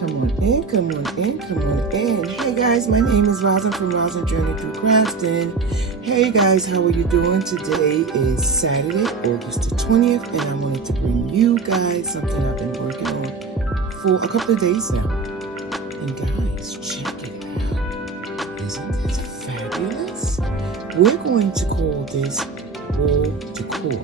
Come on in, come on in, come on in. Hey guys, my name is Rosin from Rosin Journey Through Crafting. Hey guys, how are you doing? Today is Saturday, August the 20th, and I wanted to bring you guys something I've been working on for a couple of days now. And guys, check it out. Isn't this fabulous? We're going to call this wall decor.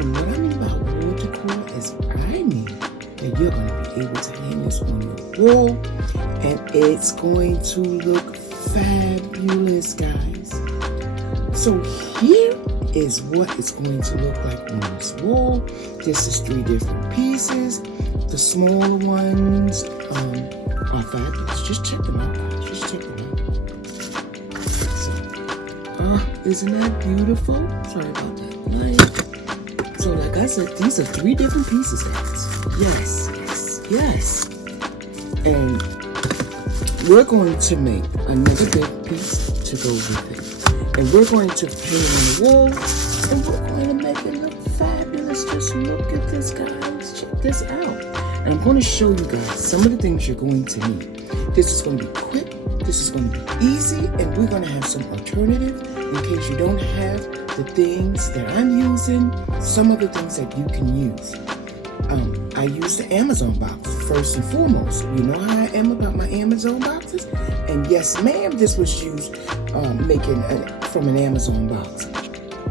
And what I mean by wall decor is I mean that you're going to be able to hang this on your wall and it's going to look fabulous, guys. So here is what it's going to look like on this wall. This is 3 different pieces. The smaller ones are fabulous. Just check them out, guys. Just check them out. So, isn't that beautiful? Sorry about that light. So like I said, these are 3 different pieces, guys. Yes, yes, yes. And we're going to make another big piece to go with it. And we're going to paint it on the wall. And we're going to make it look fabulous. Just look at this, guys. Check this out. And I'm going to show you guys some of the things you're going to need. This is going to be quick. This is going to be easy. And we're going to have some alternative in case you don't have the things that I'm using. Some of the things that you can use. I use the Amazon box first and foremost. You know how I am about my Amazon boxes? And yes, ma'am, this was used making from an Amazon box.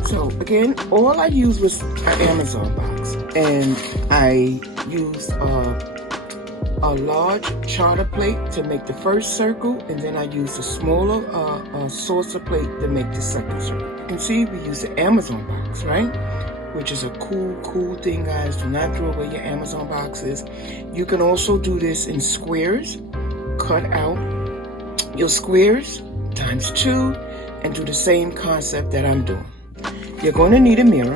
So again, all I used was an Amazon box. And I used a large charter plate to make the first circle. And then I used a smaller saucer plate to make the second circle. You can see we use the Amazon box, right? Which is a cool thing, guys. Do not throw away your Amazon boxes. You can also do this in squares. Cut out your squares times 2 and do the same concept that I'm doing. You're going to need a mirror,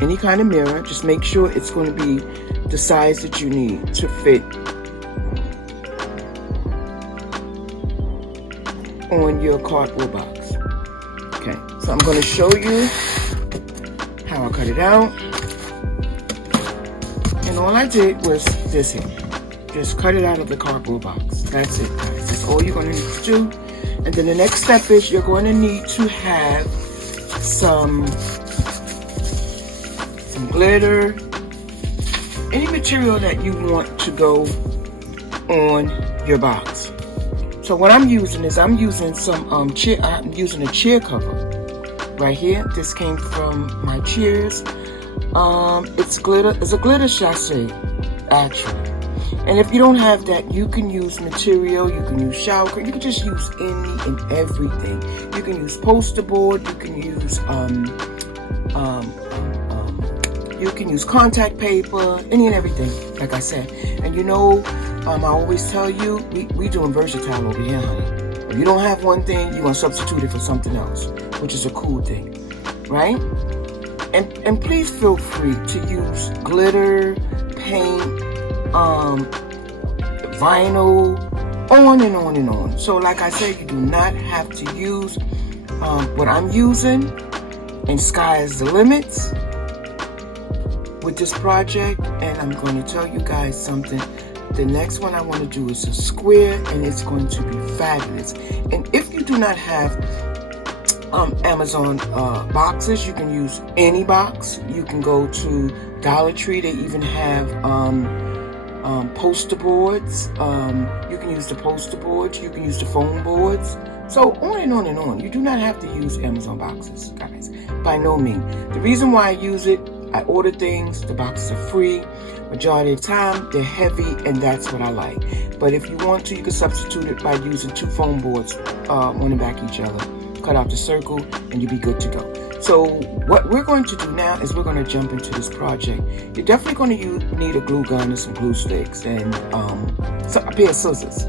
any kind of mirror. Just make sure it's going to be the size that you need to fit on your cardboard box. Okay, so I'm going to show you how I cut it out. And all I did was this here. Just cut it out of the cardboard box. That's it, guys. That's all you're going to need to do. And then the next step is you're going to need to have some glitter, any material that you want to go on your box. So what I'm using is I'm using I'm using a chair cover. Right here, this came from my chairs. It's glitter. It's a glitter sachet, actually. And if you don't have that, you can use material. You can use shower curtain. You can just use any and everything. You can use poster board. You can use contact paper. Any and everything, like I said. And you know, I always tell you, we doing versatile over here, honey. If you don't have one thing, you're gonna substitute it for something else, which is a cool thing, right? And please feel free to use glitter, paint, vinyl, on and on and on. So like I said, you do not have to use what I'm using, and sky is the limit with this project. And I'm going to tell you guys something. The next one I want to do is a square, and it's going to be fabulous. And if you do not have Amazon boxes, you can use any box. You can go to Dollar Tree. They even have poster boards. You can use the poster boards. You can use the foam boards. So on and on and on. You do not have to use Amazon boxes, guys. By no means. The reason why I use it, I order things. The boxes are free. Majority of the time, they're heavy, and that's what I like. But if you want to, you can substitute it by using 2 foam boards, one in back each other. Cut out the circle, and you'll be good to go. So what we're going to do now is we're going to jump into this project. You're definitely going to need a glue gun and some glue sticks and a pair of scissors.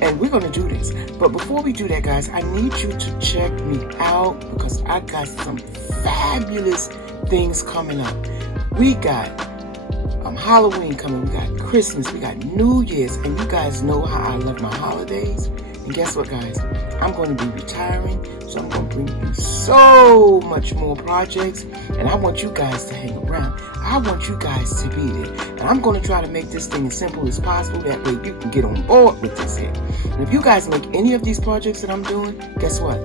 And we're going to do this. But before we do that, guys, I need you to check me out because I got some fabulous things coming up. We got Halloween coming, we got Christmas, we got New Year's, and you guys know how I love my holidays. And guess what, guys? I'm going to be retiring, so I'm going to bring you so much more projects, and I want you guys to hang around. I want you guys to be there, and I'm going to try to make this thing as simple as possible. That way you can get on board with this here. And if you guys make any of these projects that I'm doing, guess what?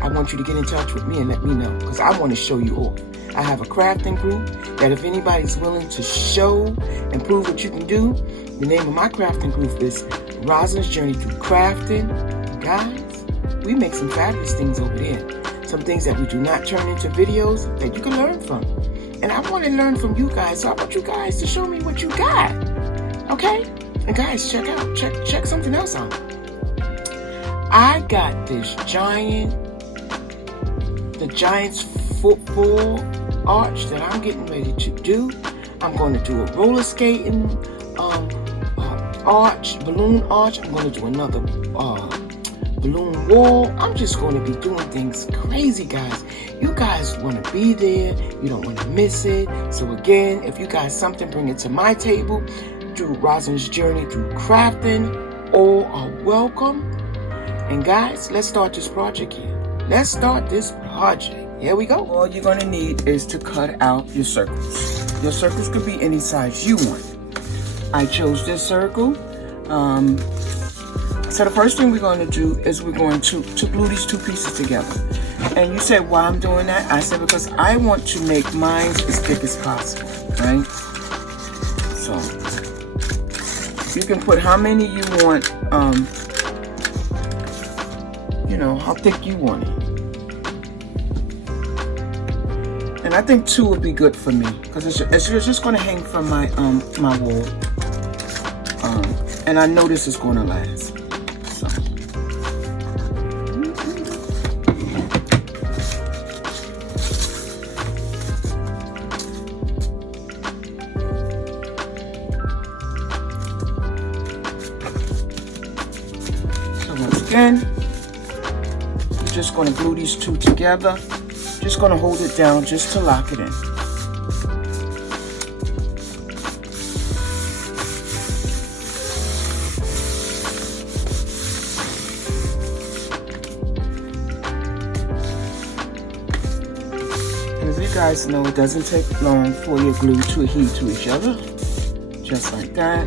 I want you to get in touch with me and let me know, because I want to show you all. I have a crafting group that if anybody's willing to show and prove what you can do, the name of my crafting group is Rosalind's Journey Through Crafting. Guys, we make some fabulous things over there. Some things that we do not turn into videos that you can learn from. And I want to learn from you guys, so I want you guys to show me what you got. Okay? And guys, check something else out. I got this the Giants football arch that I'm getting ready to do. I'm going to do a roller skating arch, balloon arch. I'm going to do another balloon wall. I'm just going to be doing things crazy, guys. You guys want to be there. You don't want to miss it. So again, if you got something, bring it to my table. Through Rosalind's Journey Through Crafting, all are welcome. And guys, let's start this project here. Let's start this project. Here we go. All you're going to need is to cut out your circles. Your circles could be any size you want. I chose this circle. So the first thing we're going to do is we're going to glue these two pieces together. And you said, why I'm doing that? I said, because I want to make mine as thick as possible, right? So you can put how many you want, you know, how thick you want it. And I think 2 would be good for me, because it's just going to hang from my my wall. And I know this is going to last. So. So once again, you're just going to glue these two together. Just going to hold it down just to lock it in. And as you guys know, it doesn't take long for your glue to adhere to each other. Just like that.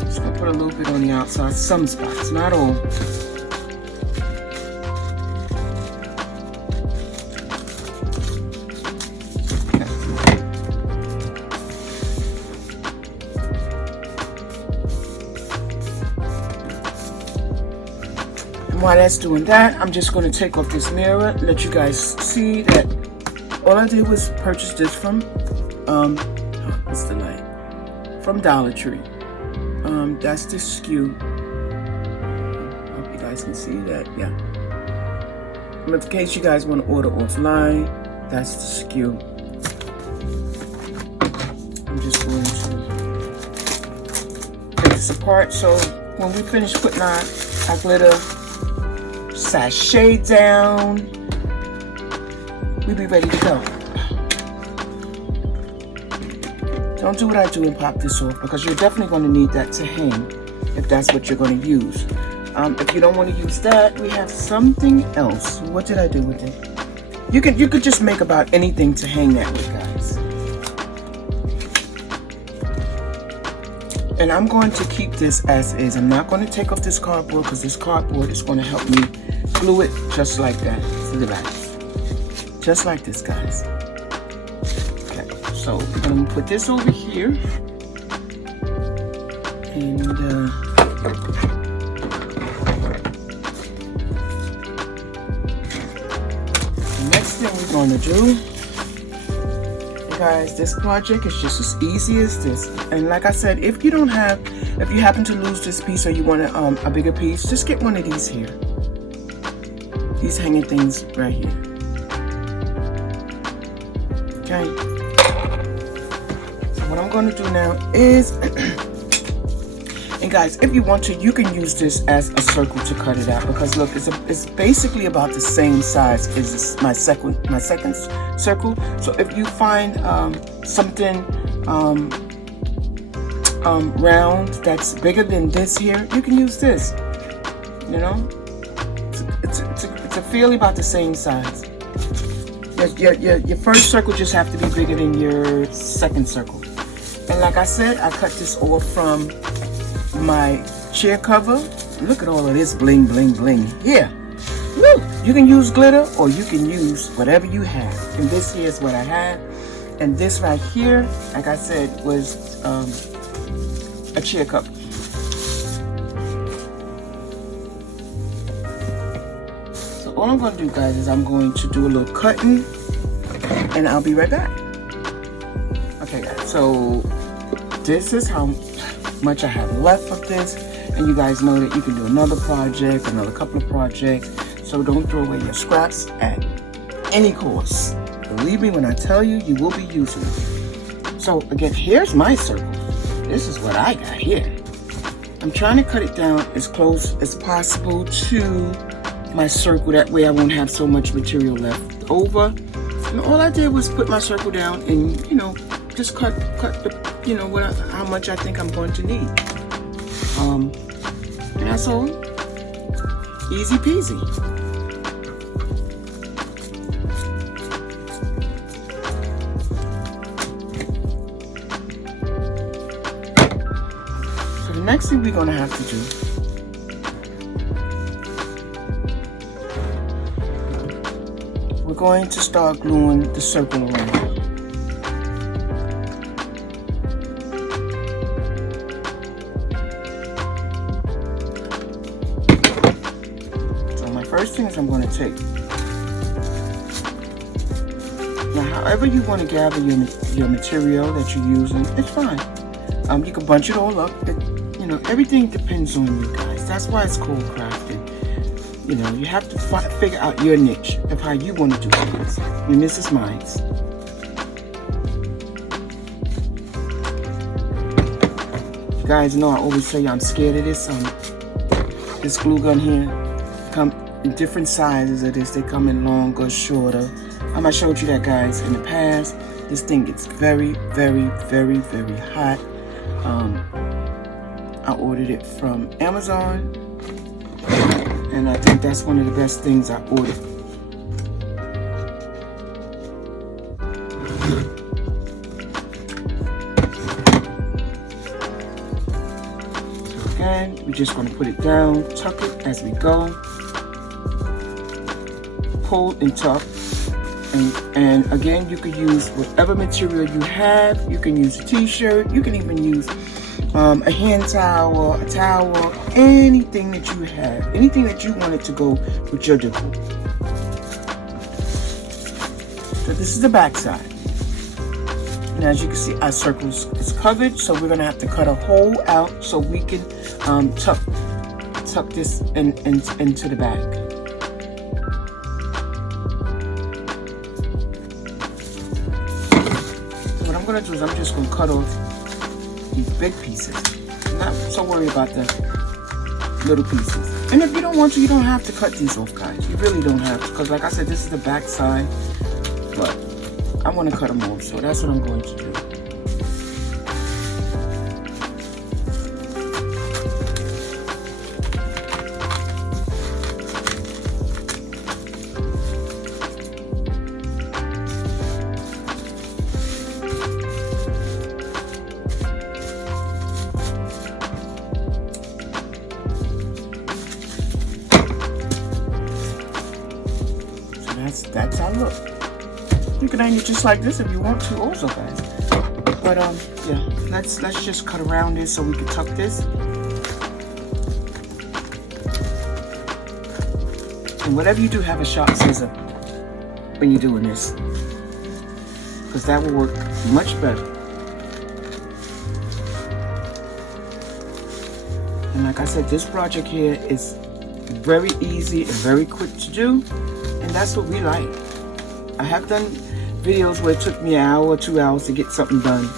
Just going to put a little bit on the outside, some spots, not all. While that's doing that, I'm just going to take off this mirror, let you guys see that all I did was purchase this from, what's the light? From Dollar Tree. That's the skew. I hope you guys can see that, yeah. But in case you guys want to order offline, that's the skew. I'm just going to take this apart, so when we finish putting our glitter sachet down, we'll be ready to go. Don't do what I do and pop this off, because you're definitely going to need that to hang if that's what you're going to use. If you don't want to use that, we have something else. What did I do with it? You could just make about anything to hang that with, guys. And I'm going to keep this as is. I'm not going to take off this cardboard, because this cardboard is going to help me glue it just like that to the back. Just like this, guys. Okay, so we're going to put this over here. And the next thing we're going to do, guys, this project is just as easy as this. And like I said, if you happen to lose this piece or you want a bigger piece, just get one of these here. These hanging things right here. Okay. So what I'm going to do now is, and guys, if you want to, you can use this as a circle to cut it out, because look, it's basically about the same size as my second circle. So if you find something round that's bigger than this here, you can use this. You know, it's a fairly about the same size. Your first circle just have to be bigger than your second circle. And like I said, I cut this off from my chair cover. Look at all of this bling, bling, bling here. Woo! You can use glitter or you can use whatever you have. And this here is what I have. And this right here, like I said, was a chair cover. So all I'm going to do, guys, is I'm going to do a little cutting and I'll be right back. Okay, guys, so this is how much I have left of this. And you guys know that you can do another project, another couple of projects. So don't throw away your scraps at any cost. Believe me when I tell you, you will be using it. So again, here's my circle. This is what I got here. I'm trying to cut it down as close as possible to my circle. That way I won't have so much material left over. And all I did was put my circle down and, you know, just cut the, you know, how much I think I'm going to need. And that's all. Easy peasy. So the next thing we're going to have to do, we're going to start gluing the circle around. First thing is I'm going to take, now however you want to gather your material that you're using, it's fine. You can bunch it all up. You know, everything depends on you guys. That's why it's called crafting. You know, you have to figure out your niche of how you want to do things. And this is mine. You guys know I always tell you I'm scared of this glue gun here. Come in different sizes of this. They come in longer, shorter. I showed you that, guys, in the past. This thing gets very, very, very, very hot. I ordered it from Amazon, and I think that's one of the best things I ordered. So again, we're just going to put it down, tuck it as we go. Pull and tuck, and again, you could use whatever material you have. You can use a t-shirt, you can even use a hand towel, a towel, anything that you have, anything that you want it to go with your decor. So this is the back side, and as you can see, our circle is covered, so we're going to have to cut a hole out so we can tuck this into the back. I'm going to do is I'm just going to cut off these big pieces. I'm not so worried about the little pieces. And if you don't want to, you don't have to cut these off, guys. You really don't have to, because like I said, this is the back side, but I want to cut them off, so that's what I'm going to do. That's how I look. You can hang it just like this if you want to also, guys. But yeah, let's just cut around this so we can tuck this. And whatever you do, have a sharp scissor when you're doing this, because that will work much better. And like I said, this project here is very easy and very quick to do. And that's what we like. I have done videos where it took me an hour or 2 hours to get something done.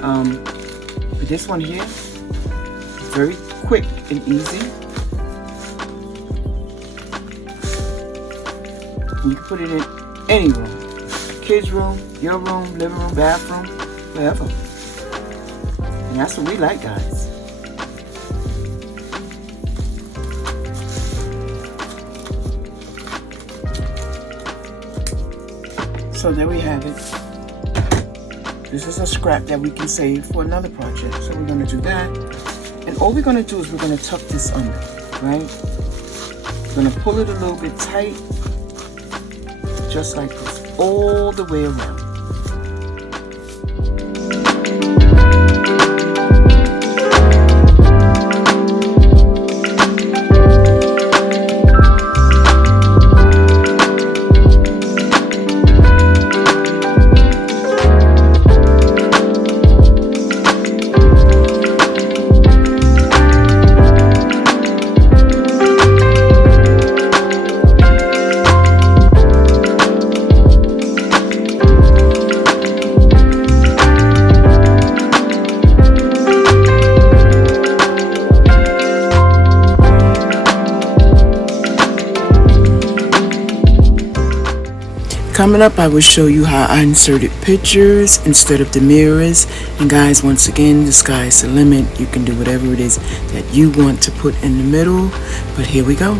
But this one here is very quick and easy. And you can put it in any room. Kids' room, your room, living room, bathroom, wherever. And that's what we like, guys. So there we have it. This is a scrap that we can save for another project. So we're going to do that. And all we're going to do is we're going to tuck this under, right? We're going to pull it a little bit tight, just like this, all the way around. Coming up, I will show you how I inserted pictures instead of the mirrors. And guys, once again, the sky's the limit. You can do whatever it is that you want to put in the middle. But here we go.